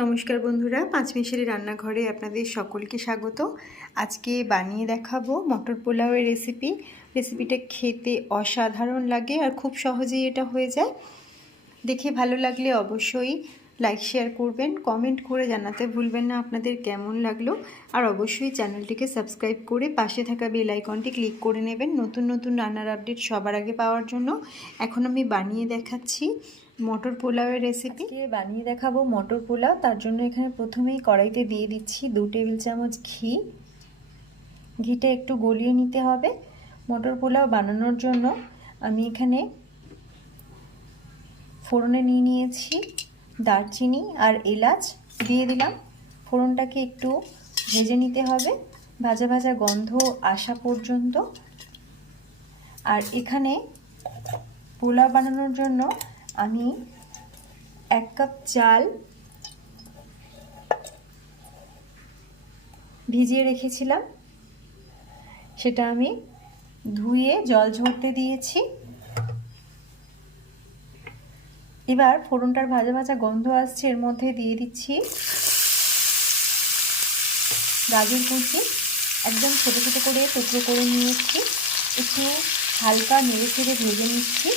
নমস্কার বন্ধুরা, পাঁচ পাঁচমিশালি রান্নাঘরে আপনাদের সকলকে স্বাগত। আজকে বানিয়ে দেখাবো মটর পোলাওয়ের রেসিপি রেসিপিটা খেতে অসাধারণ লাগে আর খুব সহজেই এটা হয়ে যায়। দেখে ভালো লাগলে অবশ্যই লাইক শেয়ার করবেন কমেন্ট করে জানাতে ভুলবেন না। আপনাদের কেমন লাগল? আর অবশ্যই চ্যানেলটিকে সাবস্ক্রাইব করে পাশে থাকা বেল আইকনটি ক্লিক করে নেবেন। নতুন নতুন রান্নার আপডেট সবার আগে পাওয়ার জন্য। এখন আমি বানিয়ে দেখাচ্ছি মটর পোলাওয়ের রেসিপি বানিয়ে দেখাবো মটর পোলাও। তার জন্য এখানে প্রথমেই কড়াইতে দিয়ে দিচ্ছি দু টেবিল চামচ ঘি। ঘিটা একটু গলিয়ে নিতে হবে মটর পোলাও বানানোর জন্য। আমি এখানে ফোড়নে নিয়ে নিয়েছি দারচিনি আর এলাচ দিয়ে দিলাম। ফোড়নটাকে একটু ভেজে নিতে হবে। ভাজা ভাজা গন্ধ আসা পর্যন্ত। আর এখানে পোলাও বানানোর জন্য আমি এক কাপ চাল ভিজিয়ে রেখেছিলাম। সেটা আমি ধুয়ে জল ঝরতে দিয়েছি। এবার ফোড়নটার ভাজা ভাজা গন্ধ আসছে, এর মধ্যে দিয়ে দিচ্ছি গাজর কুচি। একদম ছোটো ছোটো করে টুকরো করে নিয়েছি। একটু হালকা নেড়ে ছেড়ে ভেজে নিচ্ছি।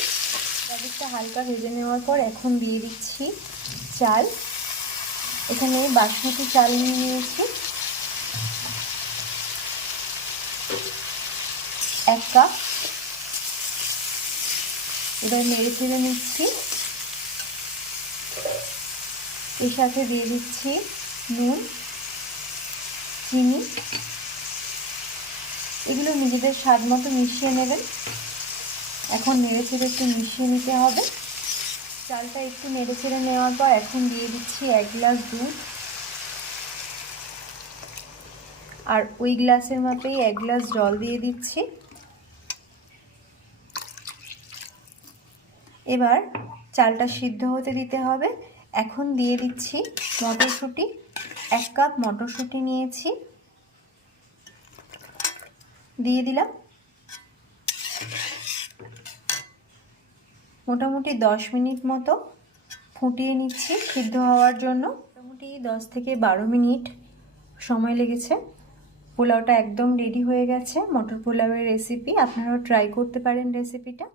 গাজরটা হালকা ভেজে নেওয়ার পর এখন দিয়ে দিচ্ছি চাল। এখানে বাসমতি চাল নিয়ে নিয়েছি। এক কাপ। এবার নেড়ে ছেড়ে নিচ্ছি। এর সাথে দিয়ে দিচ্ছি নুন, চিনি। এগুলো নিজেদের স্বাদ মতো মিশিয়ে নেবেন। এখন নেড়ে ছেড়ে একটু মিশিয়ে নিতে হবে। চালটা একটু নেড়ে ছেড়ে নেওয়ার পর এখন দিয়ে দিচ্ছি এক গ্লাস দুধ। আর ওই গ্লাসের মাপেই এক গ্লাস জল দিয়ে দিচ্ছি। এবার চালটা সিদ্ধ হতে দিতে হবে। এখন দিয়ে দিচ্ছি মটরশুঁটি। এক কাপ মটরশুঁটি নিয়েছি। দিয়ে দিলাম। মোটামুটি দশ মিনিট মতো ফুটিয়ে নিচ্ছি সিদ্ধ হওয়ার জন্য। মোটামুটি দশ থেকে বারো মিনিট সময় লেগেছে। পোলাওটা একদম রেডি হয়ে গেছে। মটর পোলাওয়ের রেসিপি আপনারাও ট্রাই করতে পারেন রেসিপিটা